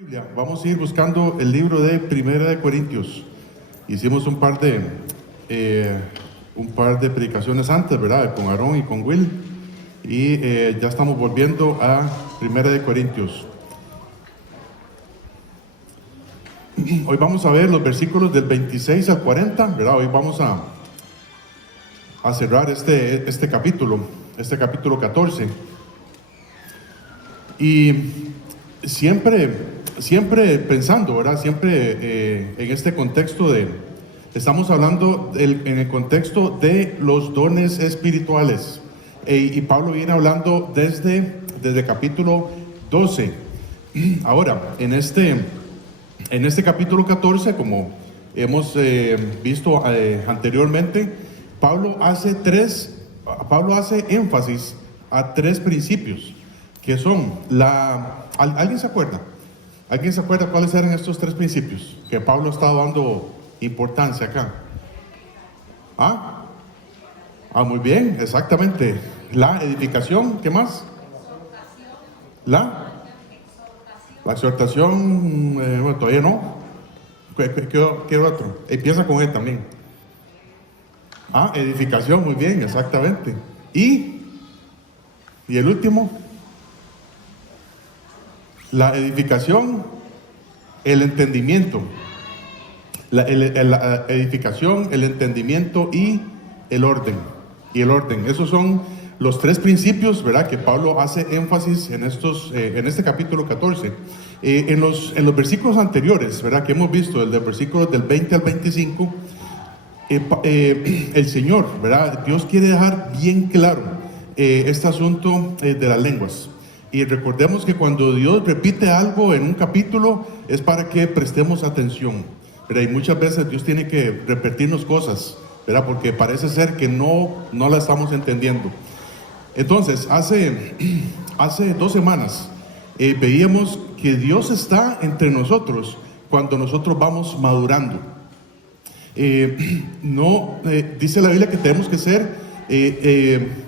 Biblia. Vamos a ir buscando el libro de Primera de Corintios. Hicimos un par de predicaciones antes, ¿verdad? Con Aarón y con Will. Y ya estamos volviendo a Primera de Corintios. Hoy vamos a ver los versículos del 26 al 40, ¿verdad? Hoy vamos a cerrar este capítulo 14. Y siempre pensando, ¿verdad? Siempre en este contexto estamos hablando en el contexto de los dones espirituales. Y Pablo viene hablando desde capítulo 12. Ahora, en este capítulo 14, como hemos visto anteriormente, Pablo hace énfasis a tres principios, que son ¿Alguien se acuerda? ¿Alguien se acuerda cuáles eran estos tres principios que Pablo está dando importancia acá? Muy bien, exactamente. La edificación, ¿qué más? La exhortación, bueno, todavía no. ¿Qué otro? Empieza con él también. Edificación, muy bien, exactamente. ¿Y el último? La edificación, el entendimiento. La edificación, el entendimiento y el orden. Esos son los tres principios, ¿verdad?, que Pablo hace énfasis en este capítulo 14. En los versículos anteriores, ¿verdad?, que hemos visto, el de versículos del 20 al 25, el Señor, ¿verdad?, Dios quiere dejar bien claro este asunto de las lenguas. Y recordemos que cuando Dios repite algo en un capítulo es para que prestemos atención, ¿verdad? Y muchas veces Dios tiene que repetirnos cosas, ¿verdad?, porque parece ser que no la estamos entendiendo. Entonces, hace 2 semanas veíamos que Dios está entre nosotros cuando nosotros vamos madurando. Dice la Biblia que tenemos que ser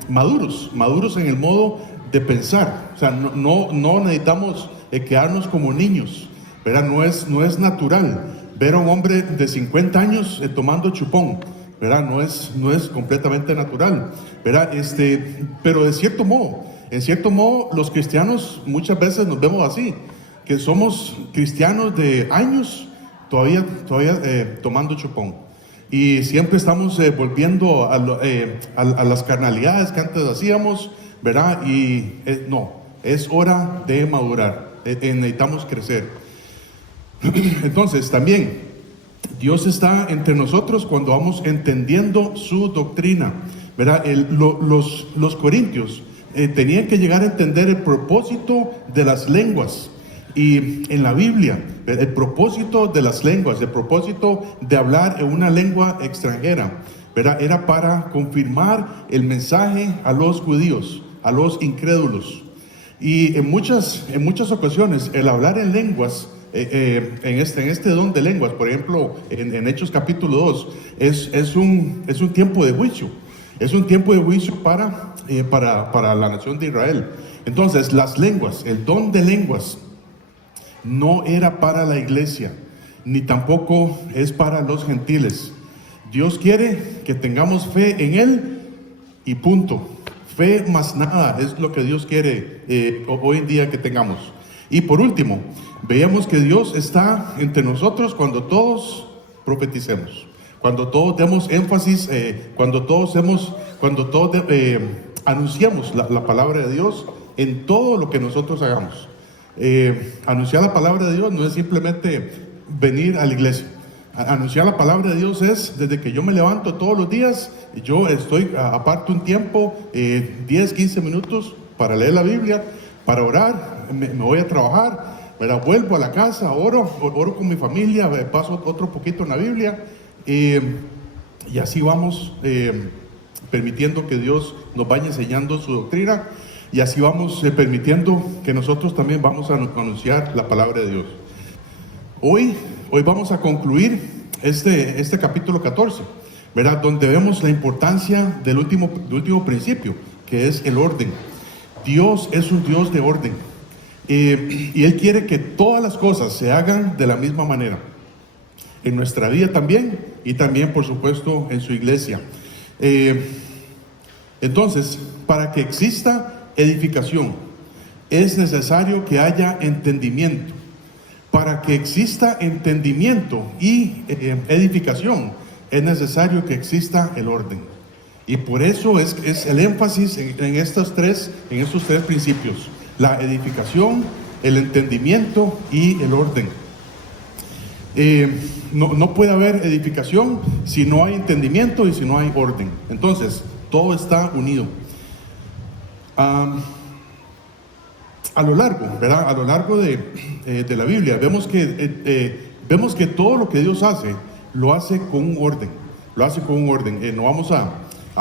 maduros en el modo de pensar. O sea, no necesitamos quedarnos como niños, ¿verdad? No es natural ver a un hombre de 50 años tomando chupón, ¿verdad? No es completamente natural, ¿verdad? Pero en cierto modo, los cristianos muchas veces nos vemos así, que somos cristianos de años todavía tomando chupón. Y siempre estamos volviendo a las carnalidades que antes hacíamos, ¿verdad? Y es hora de madurar, necesitamos crecer. Entonces, también Dios está entre nosotros cuando vamos entendiendo su doctrina, ¿verdad? Los corintios tenían que llegar a entender el propósito de las lenguas. Y en la Biblia, el propósito de las lenguas, el propósito de hablar en una lengua extranjera, ¿verdad?, era para confirmar el mensaje a los judíos, a los incrédulos. Y en muchas ocasiones el hablar en lenguas, en este don de lenguas, por ejemplo, en Hechos capítulo 2, es un tiempo de juicio. Es un tiempo de juicio para la nación de Israel. Entonces, las lenguas, el don de lenguas, no era para la iglesia, ni tampoco es para los gentiles. Dios quiere que tengamos fe en Él y punto. Fe más nada es lo que Dios quiere hoy en día que tengamos. Y por último, veamos que Dios está entre nosotros cuando todos profeticemos, cuando todos demos énfasis, cuando todos anunciamos la palabra de Dios en todo lo que nosotros hagamos. Anunciar la palabra de Dios no es simplemente venir a la iglesia. Anunciar la palabra de Dios es desde que yo me levanto todos los días. Yo estoy aparte un tiempo, 10, 15 minutos para leer la Biblia, para orar, me voy a trabajar, ¿verdad? Vuelvo a la casa, oro con mi familia, paso otro poquito en la Biblia, y así vamos permitiendo que Dios nos vaya enseñando su doctrina, y así vamos permitiendo que nosotros también vamos a anunciar la palabra de Dios. Hoy vamos a concluir este capítulo 14, ¿verdad?, donde vemos la importancia del último principio, que es el orden. Dios es un Dios de orden. Y Él quiere que todas las cosas se hagan de la misma manera. En nuestra vida también, y también, por supuesto, en su iglesia. Entonces, para que exista edificación, es necesario que haya entendimiento. Para que exista entendimiento y edificación, es necesario que exista el orden. Y por eso es el énfasis en estos tres principios: la edificación, el entendimiento y el orden. No puede haber edificación si no hay entendimiento y si no hay orden. Entonces, todo está unido. A lo largo, ¿verdad? A lo largo de la Biblia vemos que todo lo que Dios hace, lo hace con un orden. Lo hace con un orden. No vamos a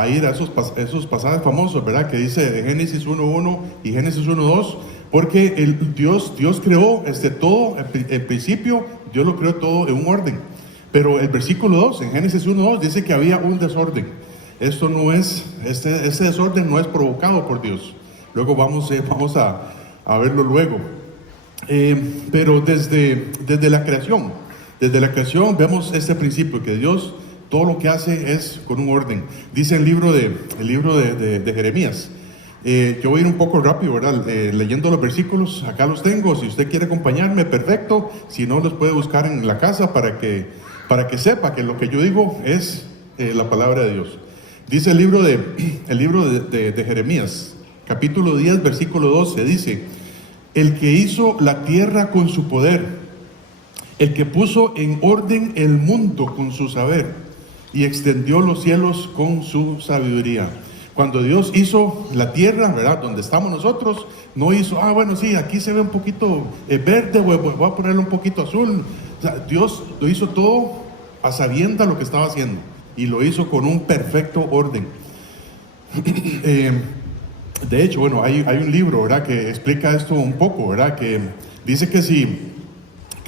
ir a esos pasajes famosos, ¿verdad? Que dice Génesis 1:1 y Génesis 1:2, porque Dios creó todo, en principio, Dios lo creó todo en un orden. Pero el versículo 2, en Génesis 1:2, dice que había un desorden. Esto no es, ese desorden no es provocado por Dios. Luego vamos a verlo luego. Pero desde la creación vemos este principio, que Dios todo lo que hace es con un orden. Dice el libro de Jeremías. Yo voy a ir un poco rápido, ¿verdad? Leyendo los versículos, acá los tengo. Si usted quiere acompañarme, perfecto. Si no, los puede buscar en la casa para que sepa que lo que yo digo es la palabra de Dios. Dice el libro de Jeremías, capítulo 10, versículo 12, dice: el que hizo la tierra con su poder, el que puso en orden el mundo con su saber y extendió los cielos con su sabiduría. Cuando Dios hizo la tierra, ¿verdad?, donde estamos nosotros, no hizo, bueno, sí, aquí se ve un poquito verde, voy a ponerle un poquito azul. O sea, Dios lo hizo todo a sabiendas lo que estaba haciendo, y lo hizo con un perfecto orden. De hecho, bueno, hay un libro, ¿verdad?, que explica esto un poco, ¿verdad?, que dice que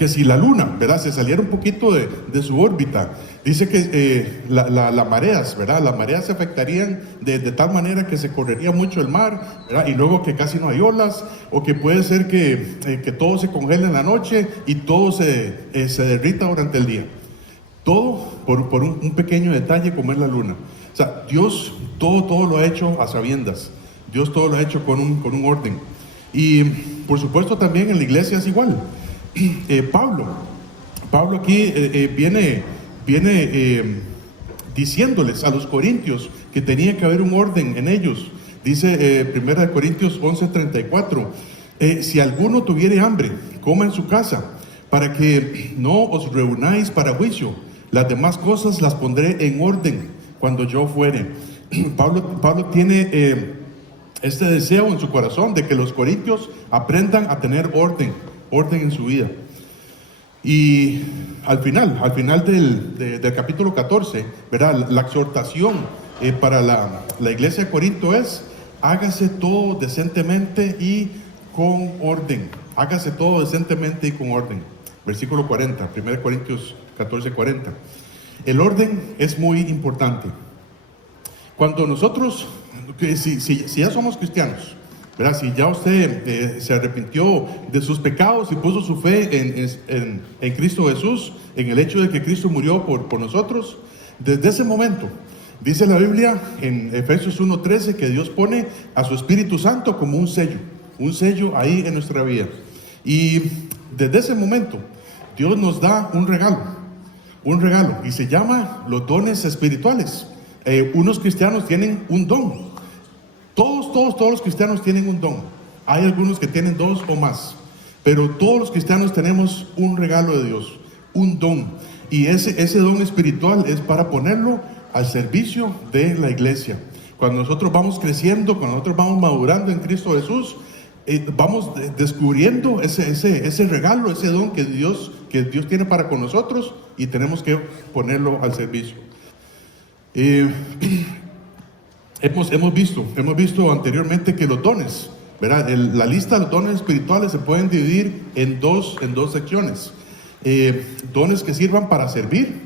si la luna, ¿verdad?, se saliera un poquito de su órbita, dice que las mareas, ¿verdad?, las mareas se afectarían de tal manera que se correría mucho el mar, ¿verdad?, y luego que casi no hay olas, o que puede ser que todo se congele en la noche y todo se derrita durante el día. Todo por un pequeño detalle como es la luna. O sea, Dios todo lo ha hecho a sabiendas. Dios todo lo ha hecho con un orden. Y por supuesto también en la iglesia es igual. Pablo aquí viene diciéndoles a los corintios que tenía que haber un orden en ellos. Dice 1 Corintios 11:34, si alguno tuviere hambre, coma en su casa, para que no os reunáis para juicio. Las demás cosas las pondré en orden cuando yo fuere. Pablo tiene este deseo en su corazón de que los corintios aprendan a tener orden en su vida. Y al final del capítulo 14, ¿verdad?, la exhortación para la iglesia de Corinto es: hágase todo decentemente y con orden. Hágase todo decentemente y con orden. Versículo 40, 1 Corintios 14:40. El orden es muy importante. Cuando nosotros, si ya somos cristianos, ¿verdad?, si ya usted se arrepintió de sus pecados y puso su fe en Cristo Jesús, en el hecho de que Cristo murió por nosotros, desde ese momento, dice la Biblia en Efesios 1:13, que Dios pone a su Espíritu Santo como un sello ahí en nuestra vida. Y desde ese momento, Dios nos da un regalo, y se llama los dones espirituales. Unos cristianos tienen un don. Todos los cristianos tienen un don. Hay algunos que tienen 2 o más, pero todos los cristianos tenemos un regalo de Dios, un don. Y ese don espiritual es para ponerlo al servicio de la iglesia. Cuando nosotros vamos creciendo, cuando nosotros vamos madurando en Cristo Jesús, vamos descubriendo ese regalo, ese don que Dios tiene para con nosotros, y tenemos que ponerlo al servicio. Hemos visto anteriormente que los dones, ¿verdad?, la lista de los dones espirituales se pueden dividir en dos secciones. Dones que sirvan para servir,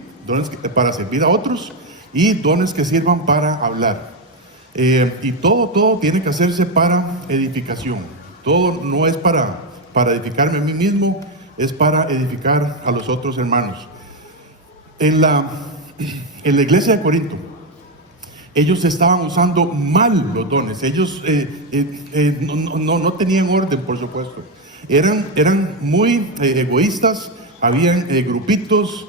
para servir a otros, y dones que sirvan para hablar. Y todo tiene que hacerse para edificación. Todo no es para para edificarme a mí mismo, es para edificar a los otros hermanos. En la iglesia de Corinto, ellos estaban usando mal los dones. Ellos no tenían orden, por supuesto. Eran muy egoístas. Habían grupitos,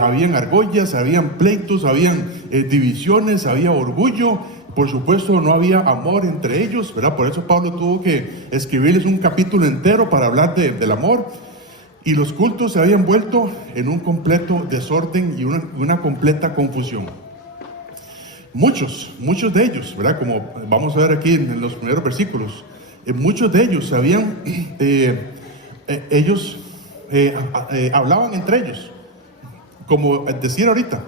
habían argollas, habían pleitos, habían divisiones, había orgullo. Por supuesto, no había amor entre ellos, ¿verdad? Por eso Pablo tuvo que escribirles un capítulo entero para hablar del amor. Y los cultos se habían vuelto en un completo desorden y una completa confusión. Muchos de ellos, ¿verdad? Como vamos a ver aquí en los primeros versículos, muchos de ellos hablaban entre ellos, como decir ahorita,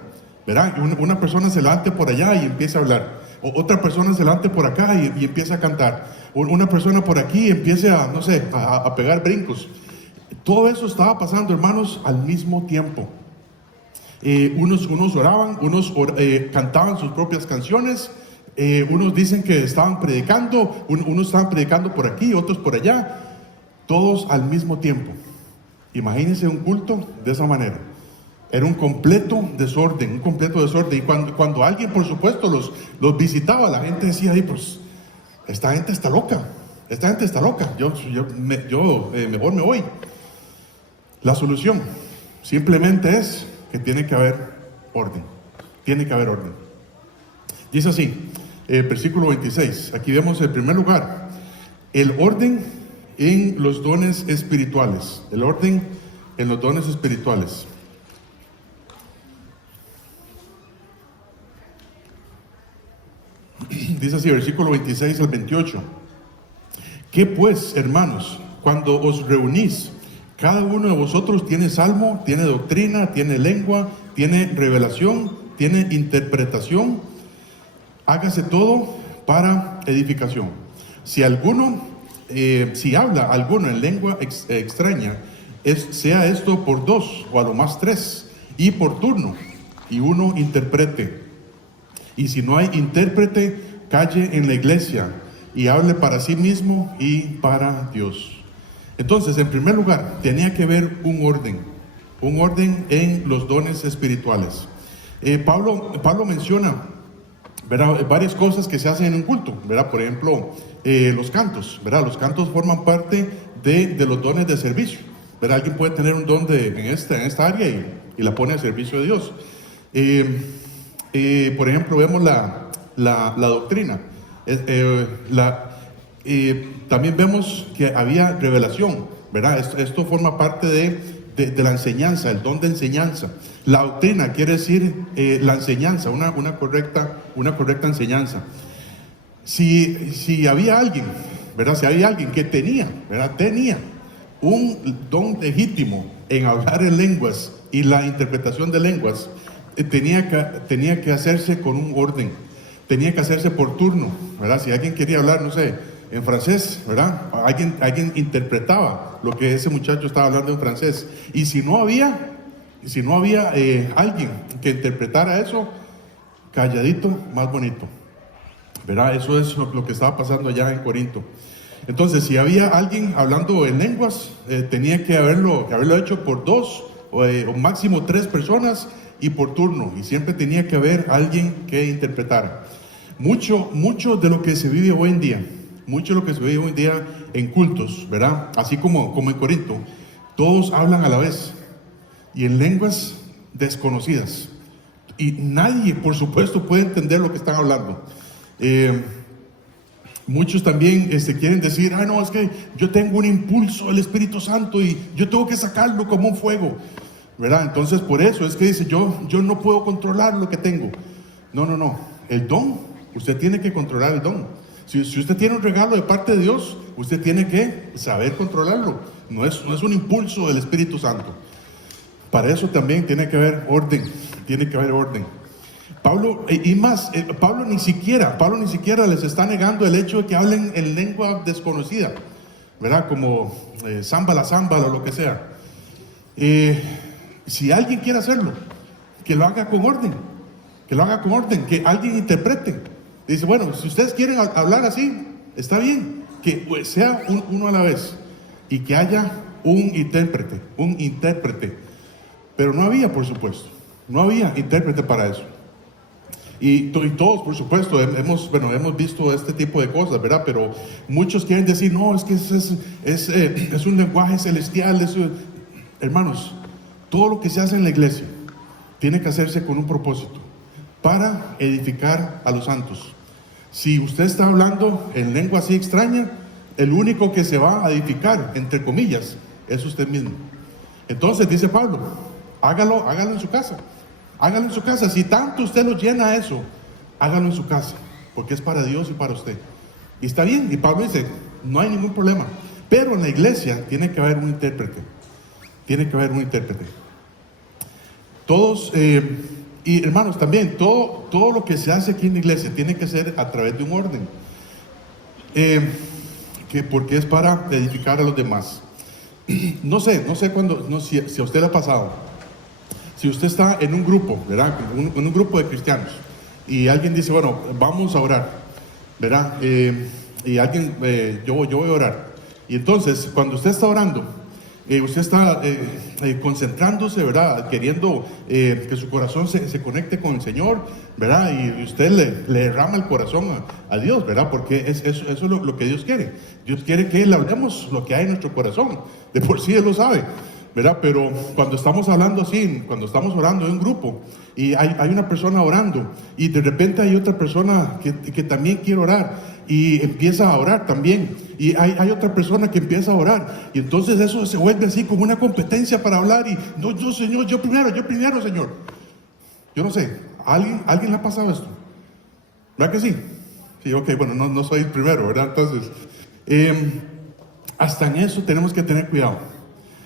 ¿verdad? Una persona se levante por allá y empieza a hablar, otra persona se levante por acá y empieza a cantar, una persona por aquí empieza a, no sé, a pegar brincos. Todo eso estaba pasando, hermanos, al mismo tiempo. Unos oraban, unos cantaban sus propias canciones, unos dicen que estaban predicando, unos estaban predicando por aquí, otros por allá, todos al mismo tiempo. Imagínense un culto de esa manera. Era un completo desorden. Y cuando alguien, por supuesto, los visitaba, la gente decía, ahí, pues, esta gente está loca, yo mejor me voy. La solución simplemente es que tiene que haber orden. Dice así, versículo 26. Aquí vemos en primer lugar el orden en los dones espirituales. Dice así, versículo 26 al 28. ¿Qué pues, hermanos, cuando os reunís? Cada uno de vosotros tiene salmo, tiene doctrina, tiene lengua, tiene revelación, tiene interpretación. Hágase todo para edificación. Si habla alguno en lengua extraña, sea esto por 2 o a lo más 3, y por turno, y uno interprete. Y si no hay intérprete, calle en la iglesia y hable para sí mismo y para Dios. Entonces, en primer lugar, tenía que haber un orden en los dones espirituales. Pablo menciona, ¿verdad?, varias cosas que se hacen en un culto, ¿verdad? Por ejemplo, los cantos, ¿verdad? Los cantos forman parte de los dones de servicio, ¿verdad? Alguien puede tener un don en esta área y la pone a servicio de Dios. Por ejemplo, vemos la doctrina. También vemos que había revelación, ¿verdad? Esto forma parte de la enseñanza, el don de enseñanza. La doctrina quiere decir la enseñanza, una correcta enseñanza. Si había alguien, ¿verdad? Si había alguien que tenía un don legítimo en hablar en lenguas y la interpretación de lenguas, tenía que hacerse con un orden, tenía que hacerse por turno, ¿verdad? Si alguien quería hablar, no sé, en francés, ¿verdad? Alguien interpretaba lo que ese muchacho estaba hablando en francés. Y si no había alguien que interpretara eso, calladito, más bonito, ¿verdad? Eso es lo que estaba pasando allá en Corinto. Entonces, si había alguien hablando en lenguas, tenía que haberlo hecho por 2 o máximo 3 personas y por turno. Y siempre tenía que haber alguien que interpretara. Mucho de lo que se vive hoy en día, en cultos, ¿verdad? Así como en Corinto, todos hablan a la vez y en lenguas desconocidas. Y nadie, por supuesto, puede entender lo que están hablando. Muchos también quieren decir, no, es que yo tengo un impulso del Espíritu Santo y yo tengo que sacarlo como un fuego, ¿verdad? Entonces, por eso es que dice, yo no puedo controlar lo que tengo. No. El don, usted tiene que controlar el don. Si usted tiene un regalo de parte de Dios, usted tiene que saber controlarlo. No es un impulso del Espíritu Santo. Para eso también tiene que haber orden. Pablo ni siquiera les está negando el hecho de que hablen en lengua desconocida, ¿verdad? Como zámbala o lo que sea. Si alguien quiere hacerlo, que lo haga con orden, que alguien interprete. Dice, bueno, si ustedes quieren hablar así, está bien, que sea uno a la vez. y que haya un intérprete. Pero no había, por supuesto, no había intérprete para eso. Y todos, por supuesto, hemos visto este tipo de cosas, ¿verdad? Pero muchos quieren decir, no, es que es un lenguaje celestial. Hermanos, todo lo que se hace en la iglesia tiene que hacerse con un propósito, para edificar a los santos. Si usted está hablando en lengua así extraña, el único que se va a edificar, entre comillas, es usted mismo. Entonces dice Pablo, hágalo en su casa. Hágalo en su casa. Si tanto usted lo llena eso, hágalo en su casa, porque es para Dios y para usted. Y está bien. Y Pablo dice, no hay ningún problema. Pero en la iglesia tiene que haber un intérprete. Tiene que haber un intérprete. Todos, y hermanos, también, todo lo que se hace aquí en la iglesia tiene que ser a través de un orden. Porque es para edificar a los demás. No sé si a usted le ha pasado. Si usted está en un grupo, ¿verdad? En un grupo de cristianos, y alguien dice, bueno, vamos a orar, ¿verdad? Y alguien, yo voy a orar. Y entonces, cuando usted está orando, usted está concentrándose, ¿verdad? Queriendo que su corazón se conecte con el Señor, ¿verdad? Y usted le derrama el corazón a Dios, ¿verdad? Porque eso es lo que Dios quiere. Dios quiere que le hablemos lo que hay en nuestro corazón. De por sí Él lo sabe, ¿verdad? Pero cuando estamos hablando así, cuando estamos orando en un grupo y hay una persona orando y de repente hay otra persona que también quiere orar y empieza a orar también, y hay otra persona que empieza a orar, y entonces eso se vuelve así como una competencia para hablar, y no, yo Señor, yo primero Señor. Yo no sé, ¿a alguien le ha pasado esto? ¿Verdad que sí? Sí, ok, bueno, no soy el primero, ¿verdad? Entonces, hasta en eso tenemos que tener cuidado.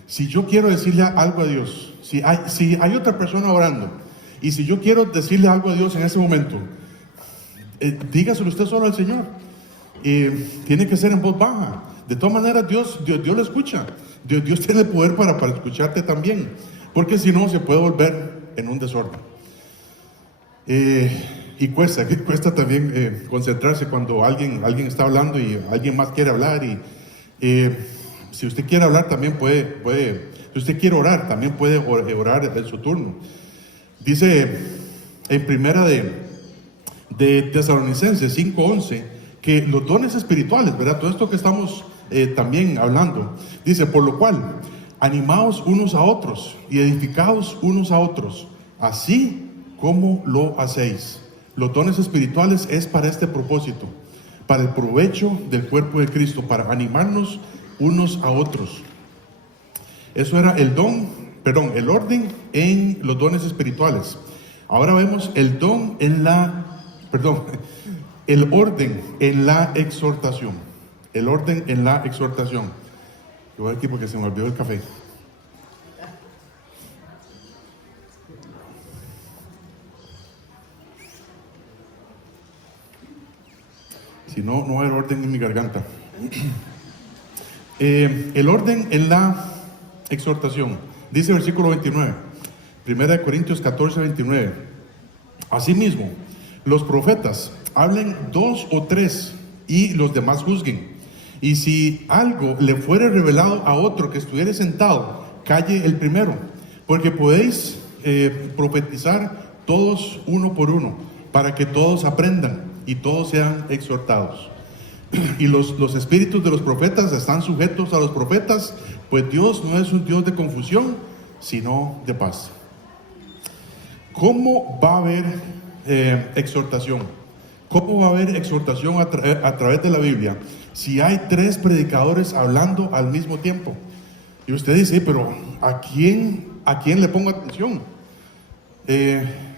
Si yo quiero decirle algo a Dios, si hay otra persona orando, y si yo quiero decirle algo a Dios en ese momento, dígaselo usted solo al Señor. Tiene que ser en voz baja. De todas maneras, Dios lo escucha. Dios tiene el poder para escucharte también, porque si no, se puede volver en un desorden. Y cuesta también concentrarse cuando alguien está hablando y alguien más quiere hablar. Si usted quiere hablar, también puede. Si usted quiere orar, también puede orar en su turno. Dice en primera de Tesalonicenses 5:11 que los dones espirituales, ¿verdad? Todo esto que estamos también hablando, dice, por lo cual, animaos unos a otros y edificaos unos a otros, así como lo hacéis. Los dones espirituales es para este propósito, para el provecho del cuerpo de Cristo, para animarnos unos a otros. Eso era el orden en los dones espirituales. Ahora vemos el orden en la exhortación. El orden en la exhortación. Yo voy aquí porque se me olvidó el café. Si no, no va a haber orden en mi garganta. El orden en la exhortación. Dice versículo 29. 1 Corintios 14, 29. Asimismo, los profetas hablen 2 o 3 y los demás juzguen. Y si algo le fuere revelado a otro que estuviere sentado, calle el primero, porque podéis profetizar todos uno por uno, para que todos aprendan y todos sean exhortados. Y los espíritus de los profetas están sujetos a los profetas, pues Dios no es un Dios de confusión, sino de paz. ¿Cómo va a haber exhortación? ¿Cómo va a haber exhortación a través de la Biblia si hay 3 predicadores hablando al mismo tiempo? Y usted dice, pero ¿a quién le pongo atención?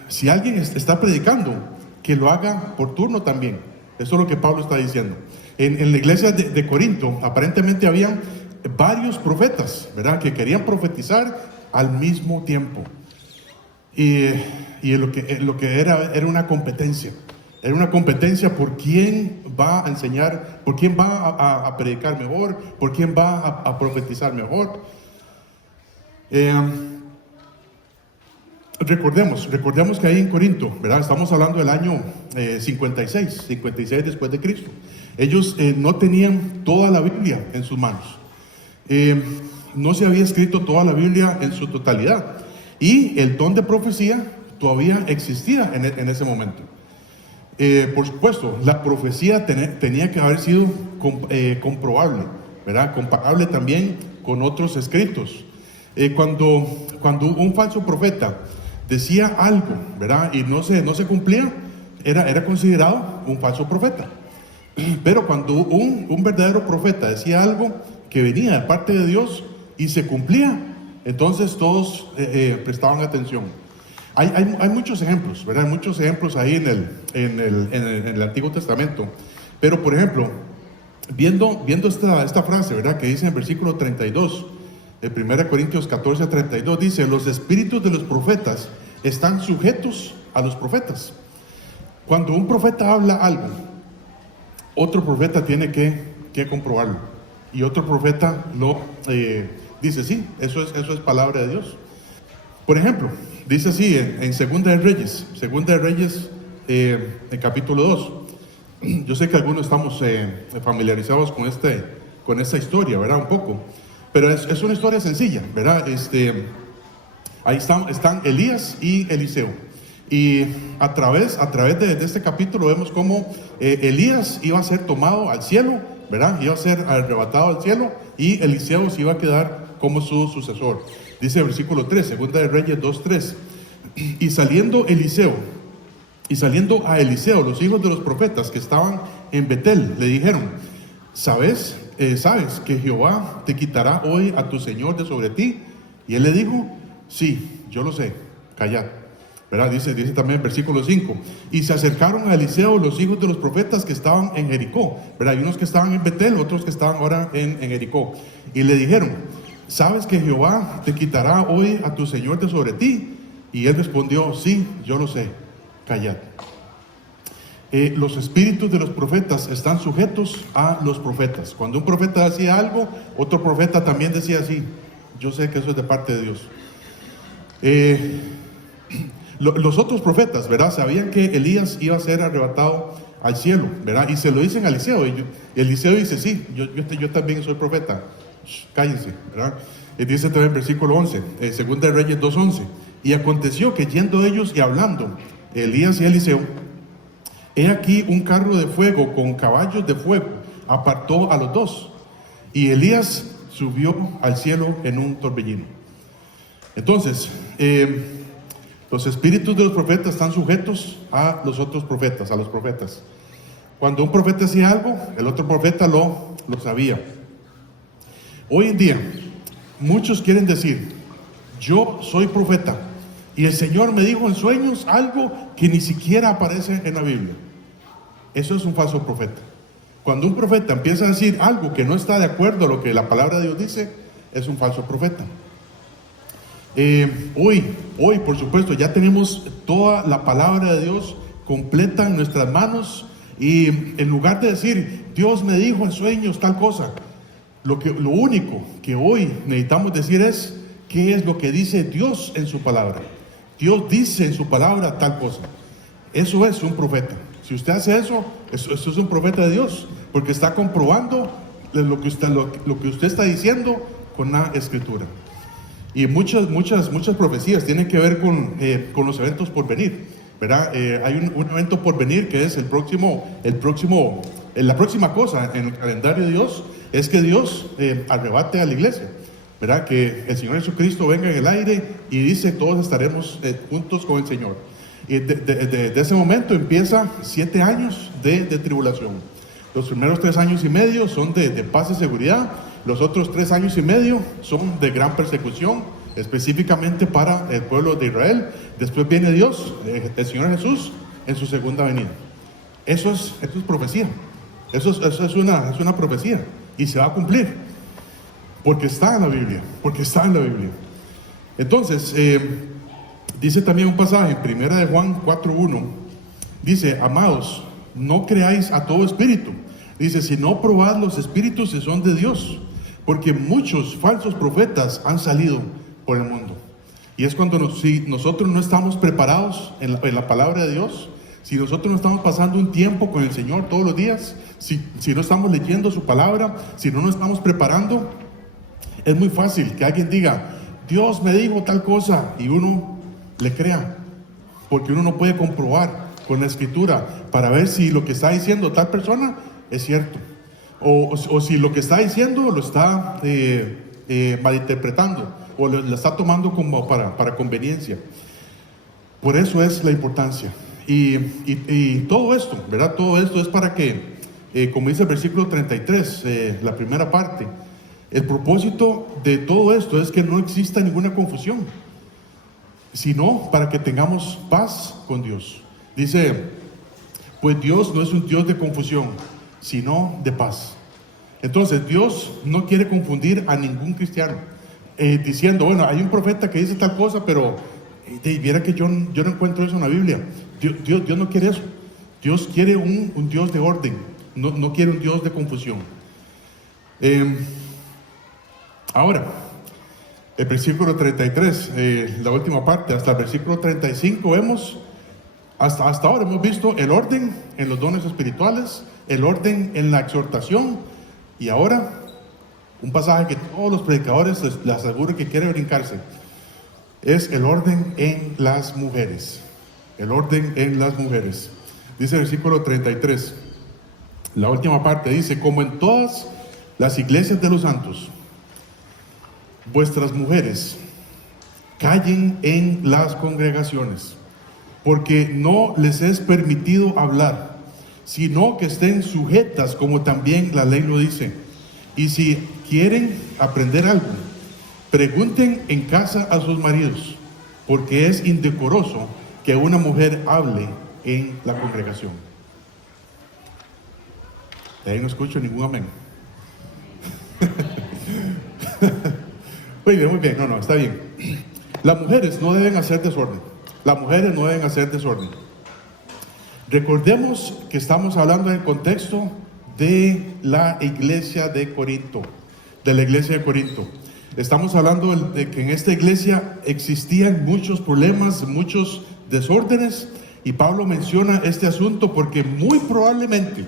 Si alguien está predicando, que lo haga por turno también. Eso es lo que Pablo está diciendo. En la iglesia de Corinto, aparentemente había varios profetas, ¿verdad?, que querían profetizar al mismo tiempo. Y lo que era una competencia. Era una competencia por quién va a enseñar, por quién va a predicar mejor, por quién va a profetizar mejor. Recordemos que ahí en Corinto, ¿verdad? Estamos hablando del año 56 después de Cristo. Ellos no tenían toda la Biblia en sus manos. no se había escrito toda la Biblia en su totalidad, y el don de profecía todavía existía en ese momento. Por supuesto, la profecía tenía que haber sido comprobable, ¿verdad? Comparable también con otros escritos. Cuando un falso profeta decía algo, ¿verdad? Y no se cumplía, era considerado un falso profeta. Pero cuando un verdadero profeta decía algo que venía de parte de Dios y se cumplía, entonces todos prestaban atención. Hay muchos ejemplos, ¿verdad? Muchos ejemplos ahí en el Antiguo Testamento. Pero, por ejemplo, viendo esta frase, ¿verdad? Que dice en el versículo 32, de 1 Corintios 14:32, dice: los espíritus de los profetas están sujetos a los profetas. Cuando un profeta habla algo, otro profeta tiene que comprobarlo. Y otro profeta lo dice: sí, eso es palabra de Dios. Por ejemplo, dice así en Segunda de Reyes, en capítulo 2. Yo sé que algunos estamos familiarizados con esta historia, ¿verdad? Un poco. Pero es una historia sencilla, ¿verdad? Ahí están Elías y Eliseo. Y a través de este capítulo vemos cómo Elías iba a ser tomado al cielo, ¿verdad? Iba a ser arrebatado al cielo, y Eliseo se iba a quedar como su sucesor. Dice el versículo 3, Segunda de Reyes 2:3. Y saliendo a Eliseo, los hijos de los profetas que estaban en Betel, le dijeron: ¿sabes que Jehová te quitará hoy a tu señor de sobre ti? Y él le dijo: sí, yo lo sé, callad. ¿Verdad? Dice también el versículo 5. Y se acercaron a Eliseo los hijos de los profetas que estaban en Jericó, ¿verdad? Hay unos que estaban en Betel, otros que estaban ahora en Jericó. Y le dijeron: ¿sabes que Jehová te quitará hoy a tu señor de sobre ti? Y él respondió: sí, yo lo sé, callad. Los espíritus de los profetas están sujetos a los profetas. Cuando un profeta decía algo, otro profeta también decía: sí, yo sé que eso es de parte de Dios. Los otros profetas, ¿verdad? Sabían que Elías iba a ser arrebatado al cielo, ¿verdad? Y se lo dicen a Eliseo. Y Eliseo dice: sí, yo también soy profeta. Cállense, ¿verdad? Dice también el versículo 11, Segunda de Reyes 2:11. Y aconteció que yendo ellos y hablando, Elías y Eliseo, he aquí un carro de fuego con caballos de fuego apartó a los dos, y Elías subió al cielo en un torbellino. Entonces, los espíritus de los profetas están sujetos a los otros profetas, a los profetas. Cuando un profeta hacía algo, el otro profeta lo sabía. Hoy en día, muchos quieren decir: yo soy profeta y el Señor me dijo en sueños algo que ni siquiera aparece en la Biblia. Eso es un falso profeta. Cuando un profeta empieza a decir algo que no está de acuerdo a lo que la palabra de Dios dice, es un falso profeta. Hoy, por supuesto, ya tenemos toda la palabra de Dios completa en nuestras manos, y en lugar de decir: Dios me dijo en sueños tal cosa, lo único que hoy necesitamos decir es: ¿qué es lo que dice Dios en su palabra? Dios dice en su palabra tal cosa. Eso es un profeta. Si usted hace eso es un profeta de Dios, porque está comprobando lo que usted está diciendo con la escritura. Y muchas profecías tienen que ver con los eventos por venir, ¿verdad? Hay un evento por venir que es la próxima cosa en el calendario de Dios, es que Dios arrebate a la iglesia, ¿verdad? Que el Señor Jesucristo venga en el aire y dice: todos estaremos juntos con el Señor. Y de ese momento empieza 7 años de tribulación. Los primeros 3 años y medio son de paz y seguridad. Los otros 3 años y medio son de gran persecución, específicamente para el pueblo de Israel. Después viene Dios, el Señor Jesús, en su segunda venida. Eso es profecía. Eso es una profecía, y se va a cumplir, porque está en la Biblia. Entonces, dice también un pasaje en Primera de Juan 4:1. Dice: amados, no creáis a todo espíritu. Dice: si no probad los espíritus si son de Dios, porque muchos falsos profetas han salido por el mundo. Y es cuando si nosotros no estamos preparados en la palabra de Dios, si nosotros no estamos pasando un tiempo con el Señor todos los días, si no estamos leyendo su palabra, si no nos estamos preparando, Es muy fácil que alguien diga, Dios me dijo tal cosa, y uno le crea, porque uno no puede comprobar con la escritura para ver si lo que está diciendo tal persona es cierto, o si lo que está diciendo lo está malinterpretando, o lo está tomando como para conveniencia. Por eso es la importancia. Y todo esto, ¿verdad? Todo esto es para que, como dice el versículo 33, la primera parte, el propósito de todo esto es que no exista ninguna confusión, sino para que tengamos paz con Dios. Dice, pues Dios no es un Dios de confusión, sino de paz. Entonces Dios no quiere confundir a ningún cristiano, diciendo, bueno, hay un profeta que dice tal cosa, pero viera que yo no encuentro eso en la Biblia. Dios no quiere eso. Dios quiere un Dios de orden, no quiere un Dios de confusión. Ahora, el versículo 33, la última parte, hasta el versículo 35, vemos, hasta ahora hemos visto el orden en los dones espirituales, el orden en la exhortación, y ahora, un pasaje que todos los predicadores les aseguro que quieren brincarse, es el orden en las mujeres. El orden en las mujeres. Dice el versículo 33, la última parte, dice, como en todas las iglesias de los santos, vuestras mujeres callen en las congregaciones, porque no les es permitido hablar, sino que estén sujetas, como también la ley lo dice. Y si quieren aprender algo, pregunten en casa a sus maridos, porque es indecoroso que una mujer hable en la congregación. De ahí no escucho ningún amén. Muy bien, no, está bien. Las mujeres no deben hacer desorden. Las mujeres no deben hacer desorden. Recordemos que estamos hablando en el contexto de la iglesia de Corinto, de la iglesia de Corinto. Estamos hablando de que en esta iglesia existían muchos problemas, muchos desórdenes, y Pablo menciona este asunto porque muy probablemente,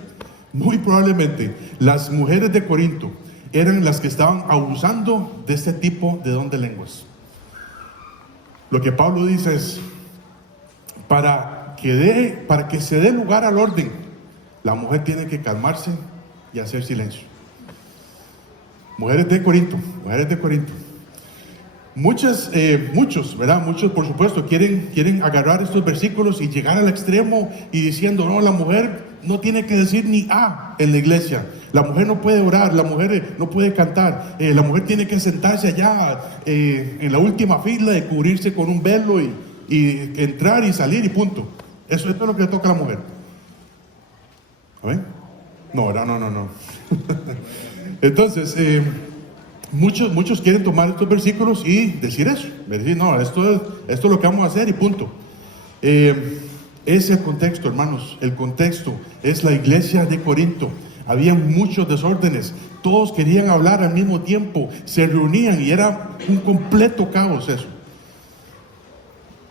las mujeres de Corinto eran las que estaban abusando de este tipo de don de lenguas. Lo que Pablo dice es, para que se dé lugar al orden, la mujer tiene que calmarse y hacer silencio. Mujeres de Corinto. Muchos, ¿verdad? Muchos, por supuesto, quieren agarrar estos versículos y llegar al extremo y diciendo, no, la mujer no tiene que decir ni A en la iglesia. La mujer no puede orar, la mujer no puede cantar, la mujer tiene que sentarse allá en la última fila y cubrirse con un velo y entrar y salir y punto. Eso es lo que le toca a la mujer. ¿Ven? No. Entonces, muchos quieren tomar estos versículos y decir eso. Decir, no, esto es lo que vamos a hacer y punto. Es el contexto, hermanos. El contexto es la iglesia de Corinto. Había muchos desórdenes. Todos querían hablar al mismo tiempo. Se reunían y era un completo caos eso.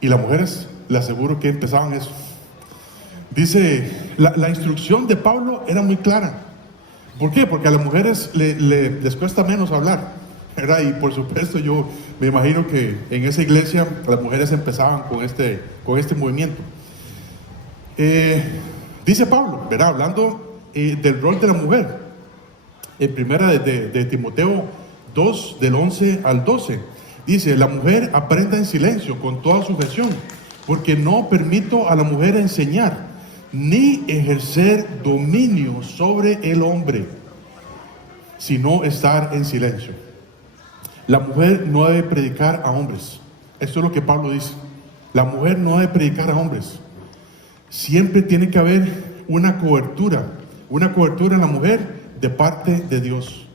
Y las mujeres, les aseguro que empezaban eso. Dice, la instrucción de Pablo era muy clara. ¿Por qué? Porque a las mujeres les cuesta menos hablar, ¿verdad? Y por supuesto yo me imagino que en esa iglesia las mujeres empezaban con este movimiento. Dice Pablo, ¿verdad? Hablando del rol de la mujer, en primera de Timoteo 2, del 11 al 12, dice, la mujer aprenda en silencio con toda sujeción, porque no permito a la mujer enseñar, ni ejercer dominio sobre el hombre, sino estar en silencio. La mujer no debe predicar a hombres. Esto es lo que Pablo dice. La mujer no debe predicar a hombres. Siempre tiene que haber una cobertura en la mujer de parte de Dios.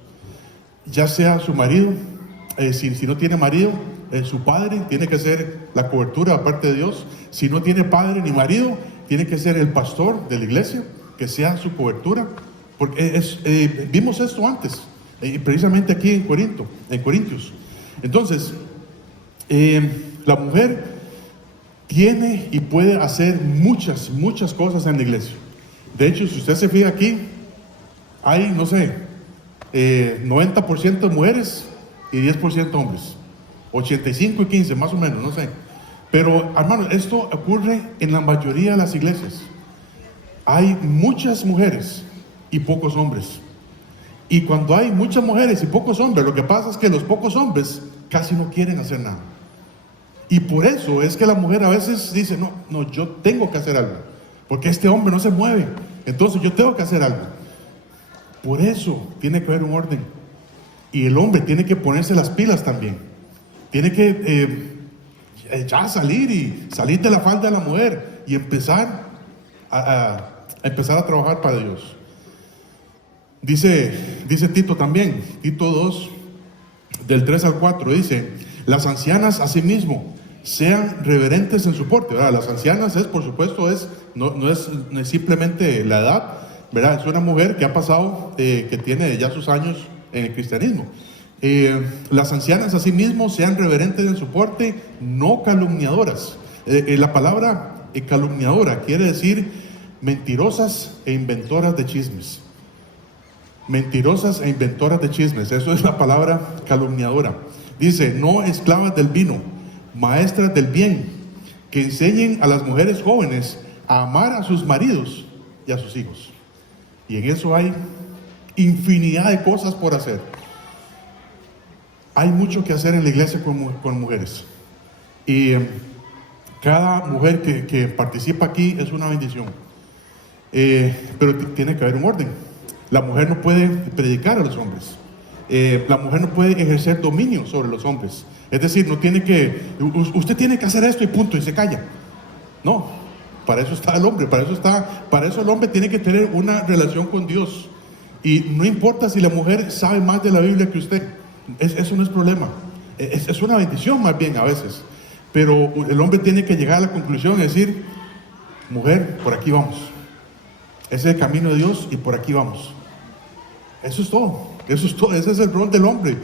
Ya sea su marido, si no tiene marido, su padre tiene que ser la cobertura de parte de Dios. Si no tiene padre ni marido, tiene que ser el pastor de la iglesia, que sea su cobertura, porque vimos esto antes, precisamente aquí en Corintios. Entonces, la mujer tiene y puede hacer muchas cosas en la iglesia. De hecho, si usted se fija aquí, hay, 90% de mujeres y 10% hombres. 85 y 15, más o menos, no sé. Pero, hermanos, esto ocurre en la mayoría de las iglesias. Hay muchas mujeres y pocos hombres. Y cuando hay muchas mujeres y pocos hombres, lo que pasa es que los pocos hombres casi no quieren hacer nada. Y por eso es que la mujer a veces dice, no, yo tengo que hacer algo, porque este hombre no se mueve, entonces yo tengo que hacer algo. Por eso tiene que haber un orden. Y el hombre tiene que ponerse las pilas también. Tiene que ya salir de la falda de la mujer y empezar a trabajar para Dios. Dice Tito también, Tito 2, del 3 al 4, dice: las asimismo sean reverentes en su porte, ¿verdad? Las ancianas por supuesto, no es simplemente la edad, ¿verdad? Es una mujer que ha pasado, que tiene ya sus años en el cristianismo. Las ancianas asimismo sean reverentes en su porte, no calumniadoras. La palabra calumniadora quiere decir mentirosas e inventoras de chismes. Mentirosas e inventoras de chismes, eso es la palabra calumniadora. Dice: no esclavas del vino, maestras del bien, que enseñen a las mujeres jóvenes a amar a sus maridos y a sus hijos. Y en eso hay infinidad de cosas por hacer. Hay mucho que hacer en la iglesia con mujeres. Y cada mujer que participa aquí es una bendición. Pero tiene que haber un orden. La mujer no puede predicar a los hombres. La mujer no puede ejercer dominio sobre los hombres. Es decir, no tiene que, usted tiene que hacer esto y punto, y se calla. No, para eso está el hombre, para eso el hombre tiene que tener una relación con Dios. Y no importa si la mujer sabe más de la Biblia que usted, eso no es problema. Es una bendición más bien a veces. Pero el hombre tiene que llegar a la conclusión y decir: mujer, por aquí vamos. Ese es el camino de Dios y por aquí vamos. Eso es todo, ese es el rol del hombre.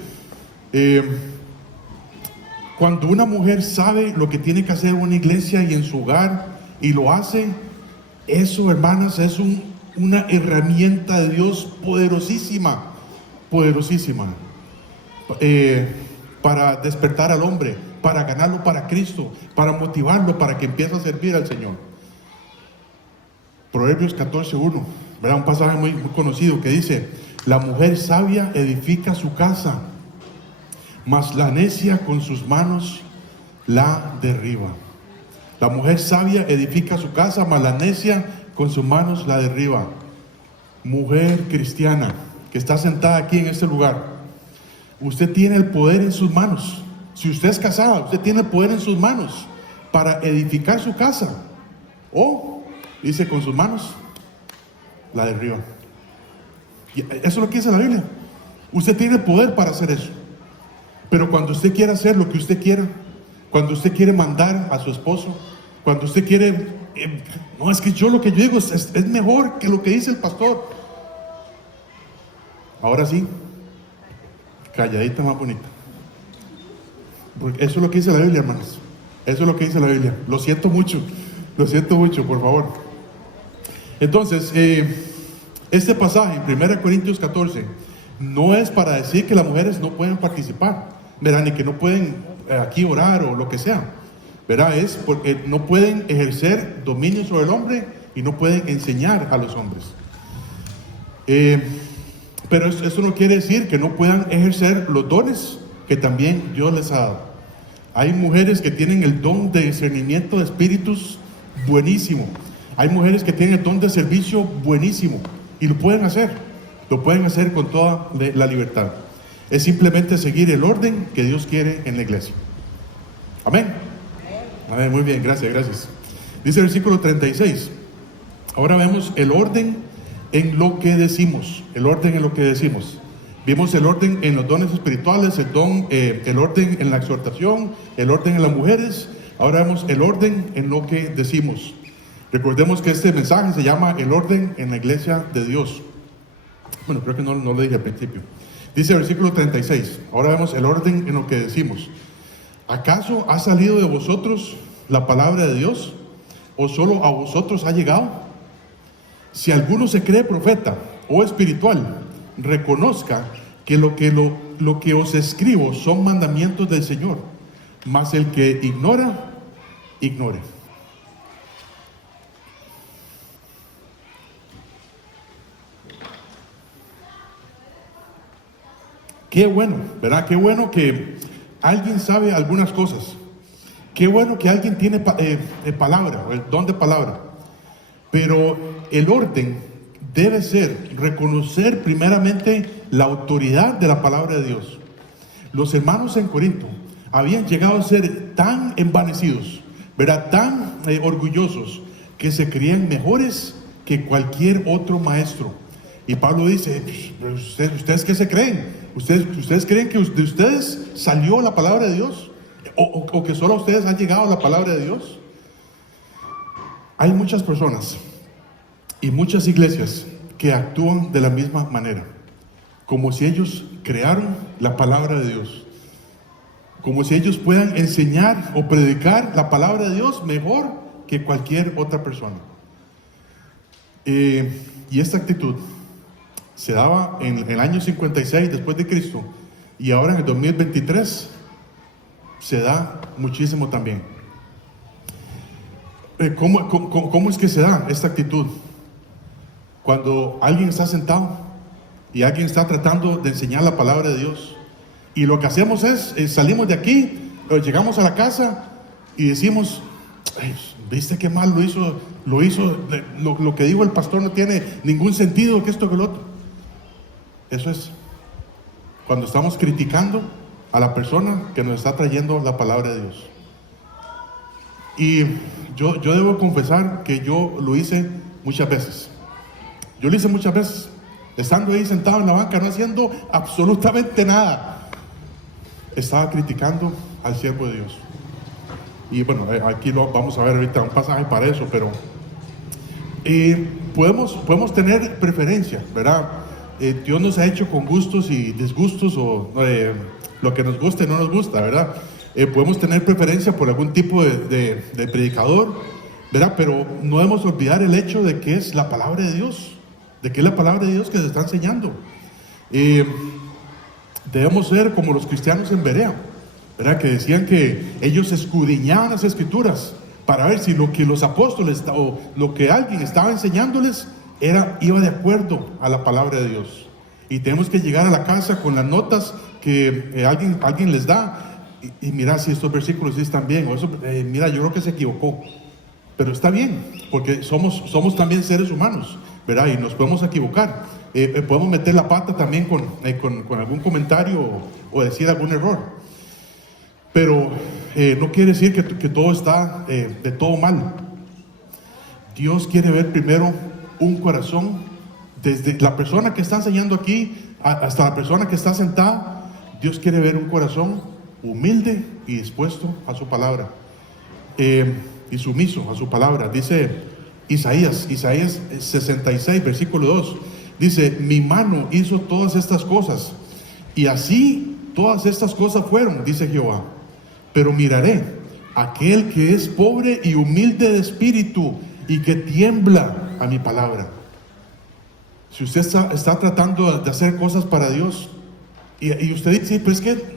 Cuando una mujer sabe lo que tiene que hacer en una iglesia y en su hogar y lo hace, eso, hermanas, es una herramienta de Dios poderosísima, para despertar al hombre, para ganarlo para Cristo, para motivarlo para que empiece a servir al Señor. Proverbios 14:1, ¿verdad? Un pasaje muy conocido que dice: la mujer sabia edifica su casa, mas la necia con sus manos la derriba. La mujer sabia edifica su casa, mas la necia con sus manos la derriba. Mujer cristiana que está sentada aquí en este lugar, usted tiene el poder en sus manos. Si usted es casada, usted tiene el poder en sus manos para edificar su casa. O, dice, con sus manos la derriba. Y eso es lo que dice la Biblia. Usted tiene el poder para hacer eso. Pero cuando usted quiere hacer lo que usted quiera, cuando usted quiere mandar a su esposo, cuando usted quiere, no, es que yo lo que yo digo es mejor que lo que dice el pastor. Ahora sí, calladita más bonita. Porque eso es lo que dice la Biblia, hermanos. Eso es lo que dice la Biblia. Lo siento mucho, por favor. Entonces, este pasaje en 1 Corintios 14 no es para decir que las mujeres no pueden participar, ¿verdad? Ni que no pueden aquí orar o lo que sea, ¿verdad? Es porque no pueden ejercer dominio sobre el hombre y no pueden enseñar a los hombres. Pero eso no quiere decir que no puedan ejercer los dones que también Dios les ha dado. Hay mujeres que tienen el don de discernimiento de espíritus buenísimo. Hay mujeres que tienen el don de servicio buenísimo y lo pueden hacer con toda la libertad. Es simplemente seguir el orden que Dios quiere en la iglesia. Amén. Amén, muy bien, gracias. Dice el versículo 36. Ahora vemos el orden en lo que decimos. Vimos el orden en los dones espirituales, el orden en la exhortación, el orden en las mujeres. Ahora vemos el orden en lo que decimos. Recordemos que este mensaje se llama el orden en la iglesia de Dios. Bueno, creo que no lo dije al principio. Dice el versículo 36. Ahora vemos el orden en lo que decimos. ¿Acaso ha salido de vosotros la palabra de Dios? ¿O solo a vosotros ha llegado? Si alguno se cree profeta o espiritual, reconozca que lo lo que os escribo son mandamientos del Señor, mas el que ignora, ignore. Qué bueno, ¿verdad? Qué bueno que alguien sabe algunas cosas. Qué bueno que alguien tiene palabra, el don de palabra. Pero el orden debe ser reconocer primeramente la autoridad de la palabra de Dios. Los hermanos en Corinto habían llegado a ser tan envanecidos, ¿verdad? Tan orgullosos, que se creían mejores que cualquier otro maestro. Y Pablo dice: ¿ustedes qué se creen? ¿Ustedes creen que de ustedes salió la palabra de Dios? ¿O que solo a ustedes han llegado la palabra de Dios? Hay muchas personas y muchas iglesias que actúan de la misma manera, como si ellos crearon la palabra de Dios, como si ellos puedan enseñar o predicar la palabra de Dios mejor que cualquier otra persona. Y esta actitud se daba en el año 56 después de Cristo, y ahora en el 2023 se da muchísimo también. ¿Cómo es que se da esta actitud? Cuando alguien está sentado y alguien está tratando de enseñar la palabra de Dios, y lo que hacemos es, salimos de aquí, llegamos a la casa y decimos: ¿viste qué mal lo hizo? Lo que dijo el pastor no tiene ningún sentido, que esto, que lo otro. Eso es cuando estamos criticando a la persona que nos está trayendo la palabra de Dios. Y yo debo confesar que yo lo hice muchas veces. Yo lo hice muchas veces, estando ahí sentado en la banca, no haciendo absolutamente nada. Estaba criticando al siervo de Dios. Y bueno, aquí lo vamos a ver ahorita un pasaje para eso, pero podemos tener preferencia, ¿verdad? Dios nos ha hecho con gustos y disgustos, o lo que nos gusta y no nos gusta, ¿verdad? Podemos tener preferencia por algún tipo de predicador, ¿verdad? Pero no debemos olvidar el hecho de que es la palabra de Dios, de que es la palabra de Dios que se está enseñando. Debemos ser como los cristianos en Berea, ¿verdad? Que decían que ellos escudriñaban las escrituras para ver si lo que los apóstoles o lo que alguien estaba enseñándoles iba de acuerdo a la palabra de Dios. Y tenemos que llegar a la casa con las notas que alguien les da y mira si estos versículos sí están bien, o eso, mira, yo creo que se equivocó, pero está bien, porque somos también seres humanos, ¿verdad? Y nos podemos equivocar, podemos meter la pata también con algún comentario o decir algún error, pero no quiere decir que todo está de todo mal. Dios quiere ver primero un corazón, desde la persona que está enseñando aquí hasta la persona que está sentada. Dios quiere ver un corazón humilde y dispuesto a su palabra, y sumiso a su palabra. Dice Isaías 66 versículo 2, dice: mi mano hizo todas estas cosas, y así todas estas cosas fueron, dice Jehová. Pero miraré aquel que es pobre y humilde de espíritu y que tiembla a mi palabra. Si usted está tratando de hacer cosas para Dios y usted dice: pues es que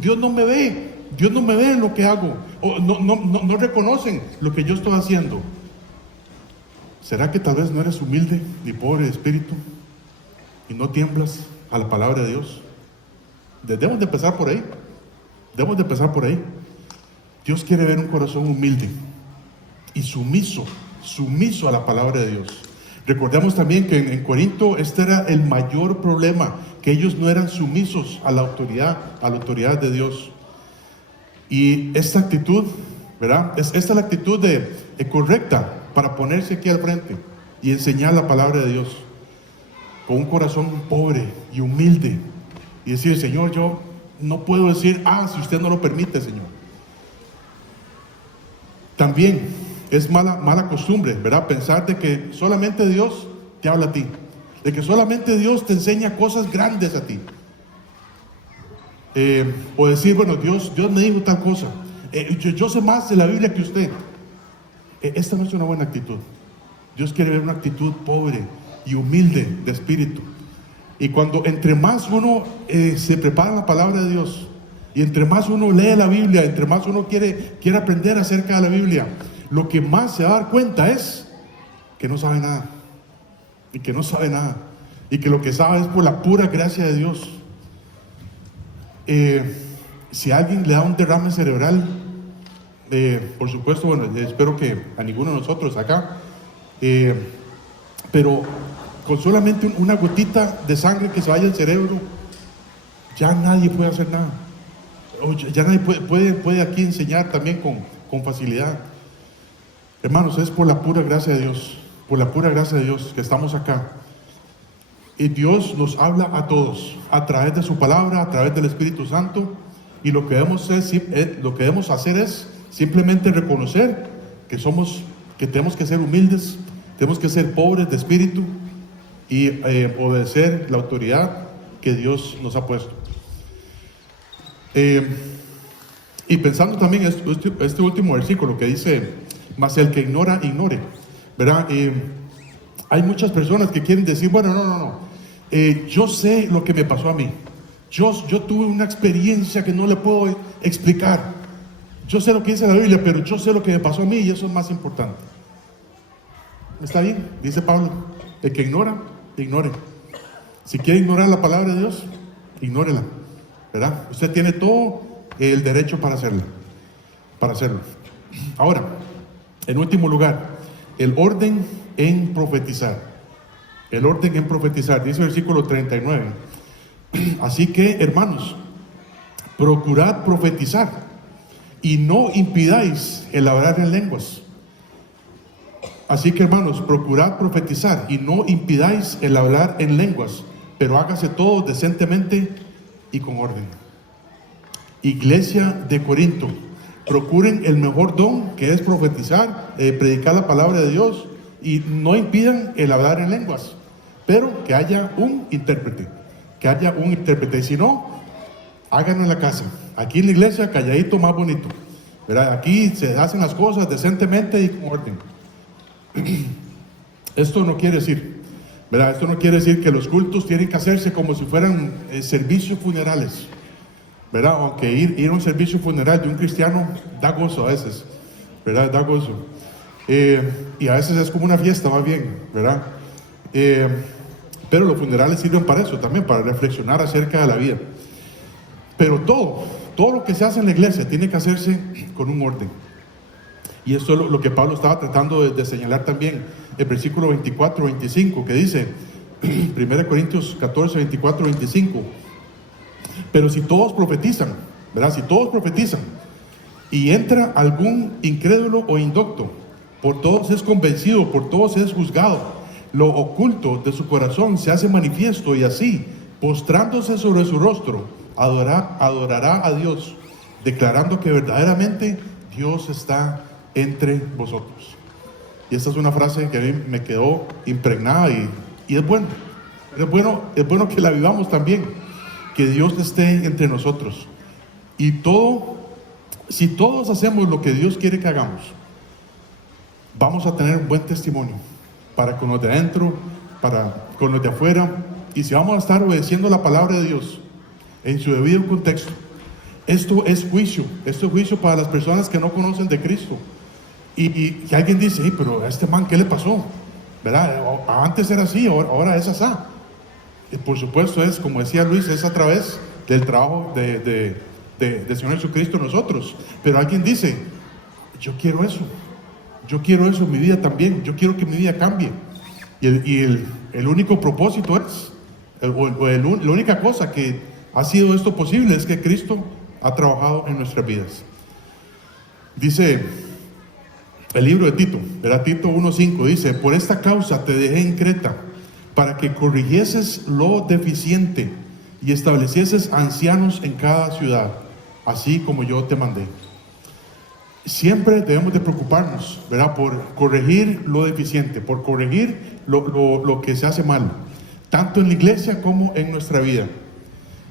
Dios no me ve en lo que hago, o no reconocen lo que yo estoy haciendo. ¿Será que tal vez no eres humilde ni pobre de espíritu y no tiemblas a la palabra de Dios? Debemos de empezar por ahí. Dios quiere ver un corazón humilde y sumiso a la palabra de Dios. Recordemos también que en Corinto este era el mayor problema, que ellos no eran sumisos a la autoridad de Dios. Y esta actitud, ¿verdad? Esta es la actitud correcta para ponerse aquí al frente y enseñar la palabra de Dios con un corazón pobre y humilde, y decir: Señor, yo no puedo decir si usted no lo permite, Señor. También es mala costumbre, ¿verdad? Pensar de que solamente Dios te habla a ti, de que solamente Dios te enseña cosas grandes a ti, o decir: bueno, Dios me dijo tal cosa, yo sé más de la Biblia que usted. Esta no es una buena actitud. Dios quiere ver una actitud pobre y humilde de espíritu. Y cuando entre más uno se prepara la palabra de Dios, y entre más uno lee la Biblia, entre más uno quiere aprender acerca de la Biblia, lo que más se va a dar cuenta es que no sabe nada, y que no sabe nada, y que lo que sabe es por la pura gracia de Dios. Si alguien le da un derrame cerebral, por supuesto, bueno, espero que a ninguno de nosotros acá, pero con solamente una gotita de sangre que se vaya al cerebro, ya nadie puede hacer nada. Ya nadie puede aquí enseñar también con facilidad. Hermanos, es por la pura gracia de Dios, por la pura gracia de Dios que estamos acá. Y Dios nos habla a todos a través de su palabra, a través del Espíritu Santo, y lo que debemos hacer es simplemente reconocer que tenemos que ser humildes, tenemos que ser pobres de espíritu y obedecer la autoridad que Dios nos ha puesto. Y pensando también este último versículo que dice: mas el que ignora, ignore, ¿verdad? Hay muchas personas que quieren decir: bueno, no, yo sé lo que me pasó a mí, yo tuve una experiencia que no le puedo explicar, yo sé lo que dice la Biblia, pero yo sé lo que me pasó a mí, y eso es más importante. Está bien, dice Pablo: el que ignora, ignore. Si quiere ignorar la palabra de Dios, ignórela, ¿verdad? Usted tiene todo el derecho para hacerlo. Ahora, en último lugar, el orden en profetizar. El orden en profetizar, dice el versículo 39. Así que, hermanos, procurad profetizar y no impidáis el hablar en lenguas. Así que, hermanos, procurad profetizar y no impidáis el hablar en lenguas, pero hágase todo decentemente y con orden. Iglesia de Corinto, procuren el mejor don, que es profetizar, predicar la palabra de Dios, y no impidan el hablar en lenguas, pero que haya un intérprete, y si no, háganlo en la casa. Aquí en la iglesia, calladito, más bonito, ¿verdad? Aquí se hacen las cosas decentemente y con orden. Esto no quiere decir, ¿verdad? Esto no quiere decir que los cultos tienen que hacerse como si fueran servicios funerales, ¿verdad? Aunque ir a un servicio funeral de un cristiano da gozo a veces, ¿verdad? Da gozo. Y a veces es como una fiesta más bien, ¿verdad? Pero los funerales sirven para eso también, para reflexionar acerca de la vida. Pero todo lo que se hace en la iglesia tiene que hacerse con un orden. Y esto es lo que Pablo estaba tratando de señalar también, el versículo 24-25, que dice, 1 Corintios 14, 24, 25, pero si todos profetizan, ¿verdad? Si todos profetizan, y entra algún incrédulo o indocto, por todos es convencido, por todos es juzgado, lo oculto de su corazón se hace manifiesto, y así, postrándose sobre su rostro, adorará a Dios, declarando que verdaderamente Dios está entre vosotros. Y esta es una frase que a mí me quedó impregnada, y es bueno que la vivamos también, que Dios esté entre nosotros. Y si todos hacemos lo que Dios quiere que hagamos, vamos a tener un buen testimonio para con los de adentro, para con los de afuera. Y si vamos a estar obedeciendo la palabra de Dios en su debido contexto, esto es juicio para las personas que no conocen de Cristo. Y alguien dice: pero a este man, ¿qué le pasó? ¿Verdad? Antes era así, ahora es así. Y por supuesto, es como decía Luis, es a través del trabajo de Señor Jesucristo en nosotros. Pero alguien dice: yo quiero eso en mi vida también, yo quiero que mi vida cambie. Y el único propósito es, la única cosa que ha sido esto posible es que Cristo ha trabajado en nuestras vidas. Dice el libro de Tito, ¿verdad? Tito 1:5 dice: por esta causa te dejé en Creta, para que corrigieses lo deficiente y establecieses ancianos en cada ciudad, así como yo te mandé. Siempre debemos de preocuparnos, ¿verdad? Por corregir lo deficiente, por corregir lo que se hace mal, tanto en la iglesia como en nuestra vida.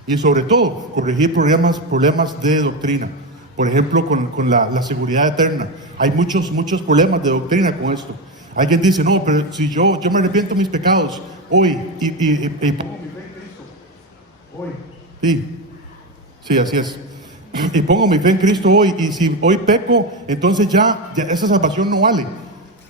Y sobre todo, corregir problemas de doctrina. Por ejemplo, con la seguridad eterna. Hay muchos problemas de doctrina con esto. Alguien dice: no, pero si yo me arrepiento de mis pecados hoy y pongo mi fe en Sí, así es. Y pongo mi fe en Cristo hoy, y si hoy peco, entonces ya esa salvación no vale.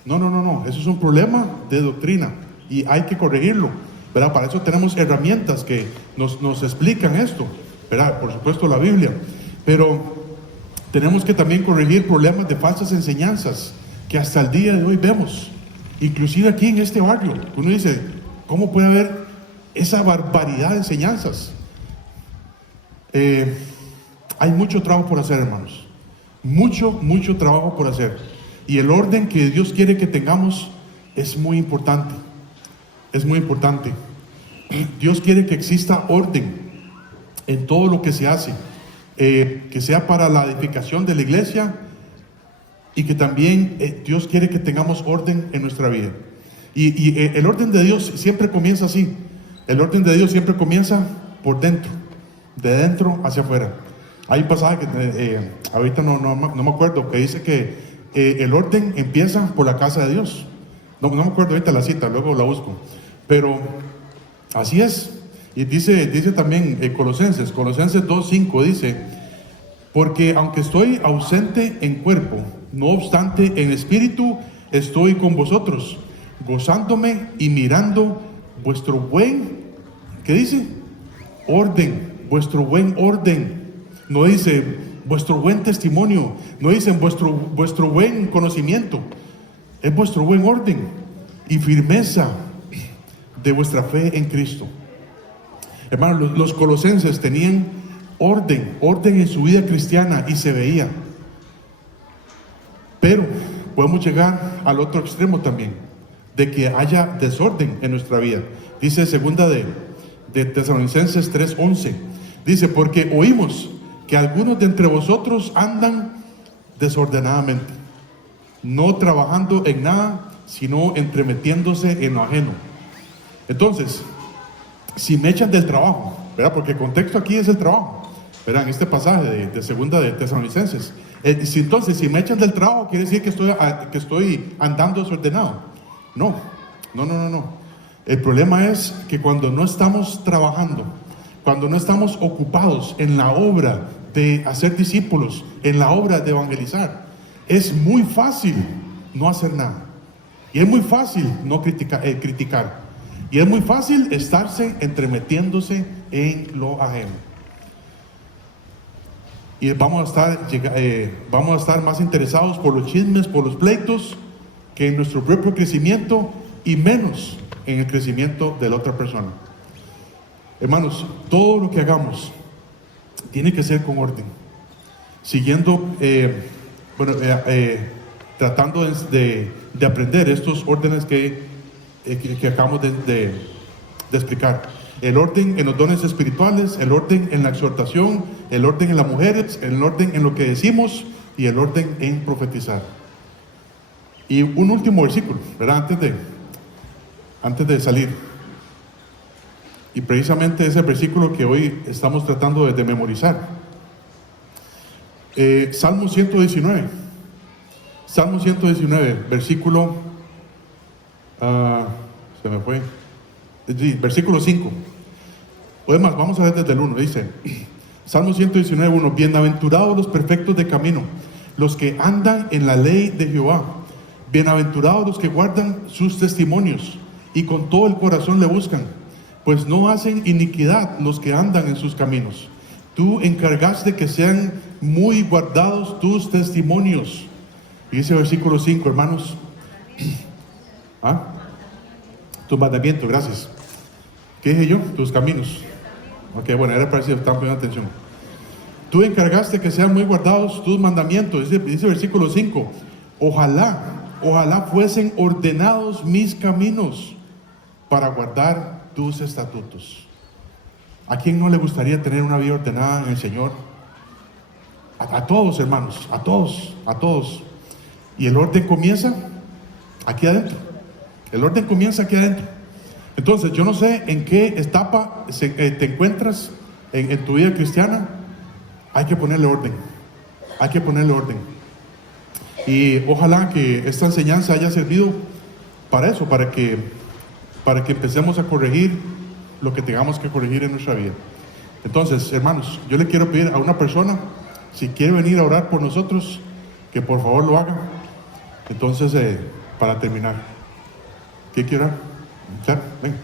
No, eso es un problema de doctrina y hay que corregirlo, ¿verdad? Para eso tenemos herramientas que nos explican esto, ¿verdad? Por supuesto la Biblia, pero tenemos que también corregir problemas de falsas enseñanzas que hasta el día de hoy vemos, inclusive aquí en este barrio. Uno dice, ¿cómo puede haber esa barbaridad de enseñanzas? Hay mucho trabajo por hacer, hermanos. Mucho trabajo por hacer. Y el orden que Dios quiere que tengamos es muy importante. Es muy importante. Dios quiere que exista orden en todo lo que se hace. Que sea para la edificación de la iglesia, y que también Dios quiere que tengamos orden en nuestra vida. Y el orden de Dios siempre comienza así. El orden de Dios siempre comienza por dentro, de dentro hacia afuera. Hay un pasaje que ahorita no me acuerdo, que dice que el orden empieza por la casa de Dios. No me acuerdo ahorita la cita, luego la busco. Pero así es. Y dice también Colosenses 2:5 dice: porque aunque estoy ausente en cuerpo, no obstante en espíritu estoy con vosotros, gozándome y mirando vuestro buen, ¿qué dice? Orden, vuestro buen orden. No dice vuestro buen testimonio, no dice vuestro buen conocimiento, es vuestro buen orden y firmeza de vuestra fe en Cristo. Hermanos, los colosenses tenían orden en su vida cristiana y se veía. Pero podemos llegar al otro extremo también, de que haya desorden en nuestra vida. Dice segunda de Tesalonicenses 3:11, dice: porque oímos que algunos de entre vosotros andan desordenadamente, no trabajando en nada, sino entremetiéndose en lo ajeno. Entonces, si me echan del trabajo, ¿verdad? Porque el contexto aquí es el trabajo, ¿verdad? En este pasaje de segunda de Tesalonicenses. Entonces, si me echan del trabajo, quiere decir que estoy andando desordenado. No. El problema es que cuando no estamos trabajando, cuando no estamos ocupados en la obra de hacer discípulos, en la obra de evangelizar, es muy fácil no hacer nada. Y es muy fácil no criticar. Y es muy fácil estarse entremetiéndose en lo ajeno. Y vamos a estar más interesados por los chismes, por los pleitos, que en nuestro propio crecimiento, y menos en el crecimiento de la otra persona. Hermanos, todo lo que hagamos tiene que ser con orden, siguiendo, tratando de aprender estos órdenes que acabamos de explicar. El orden en los dones espirituales, el orden en la exhortación, el orden en las mujeres, el orden en lo que decimos y el orden en profetizar. Y un último versículo, ¿verdad? Antes de salir. Y precisamente ese versículo que hoy estamos tratando de memorizar. Salmo 119. Salmo 119, versículo... se me fue. Sí, versículo 5. O demás, vamos a ver desde el 1. Dice, Salmo 119, 1. Bienaventurados los perfectos de camino, los que andan en la ley de Jehová. Bienaventurados los que guardan sus testimonios y con todo el corazón le buscan, pues no hacen iniquidad los que andan en sus caminos. Tú encargaste que sean muy guardados tus testimonios. Y ese versículo 5, hermanos. Tu mandamiento, gracias. ¿Qué dije yo? Tus caminos. Ok, bueno, era para si están poniendo atención. Tú encargaste que sean muy guardados tus mandamientos. Dice versículo 5. Ojalá fuesen ordenados mis caminos para guardar tus estatutos. ¿A quién no le gustaría tener una vida ordenada en el Señor? A todos, hermanos, a todos. Y el orden comienza aquí adentro. El orden comienza aquí adentro. Entonces, yo no sé en qué etapa te encuentras en tu vida cristiana. Hay que ponerle orden. Y ojalá que esta enseñanza haya servido para eso, para que empecemos a corregir lo que tengamos que corregir en nuestra vida. Entonces, hermanos, yo le quiero pedir a una persona, si quiere venir a orar por nosotros, que por favor lo haga. Entonces, para terminar, ¿qué quiere orar? Claro, venga.